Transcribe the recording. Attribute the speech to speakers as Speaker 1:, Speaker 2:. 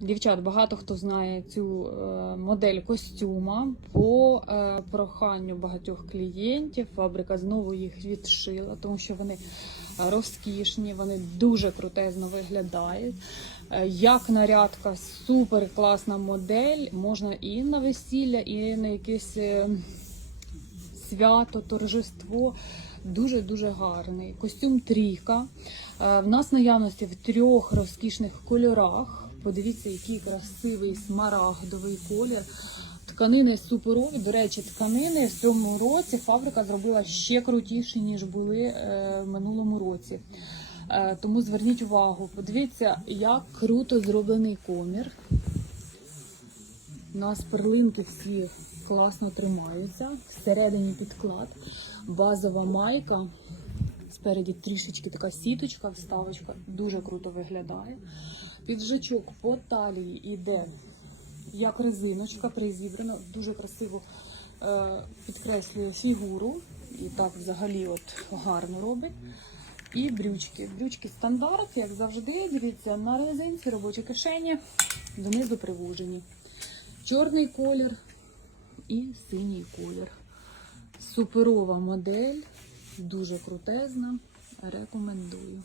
Speaker 1: Дівчат, багато хто знає цю е, модель костюма. По е, проханню багатьох клієнтів фабрика знову їх відшила, тому що вони розкішні, вони дуже крутезно виглядають. Е, Як нарядка, супер класна модель. Можна і на весілля, і на якесь свято, торжество. Дуже дуже гарний. Костюм трійка. В нас наявності в трьох розкішних кольорах. Подивіться, який красивий смарагдовий колір. Тканини суперові. До речі, тканини в цьому році фабрика зробила ще крутіші, ніж були е, в минулому році. Е, Тому зверніть увагу, подивіться, як круто зроблений комір. У нас перлинки всі класно тримаються. Всередині підклад, базова майка. Спереді трішечки така сіточка, вставочка. Дуже круто виглядає. Піджачок по талії йде як резиночка призібрана, дуже красиво е, підкреслює фігуру. І так взагалі от гарно робить. І брючки. Брючки стандарт, як завжди. Дивіться, на резинці робочі кишені, донизу привужені. Чорний колір і синій колір. Суперова модель, дуже крутезна. Рекомендую.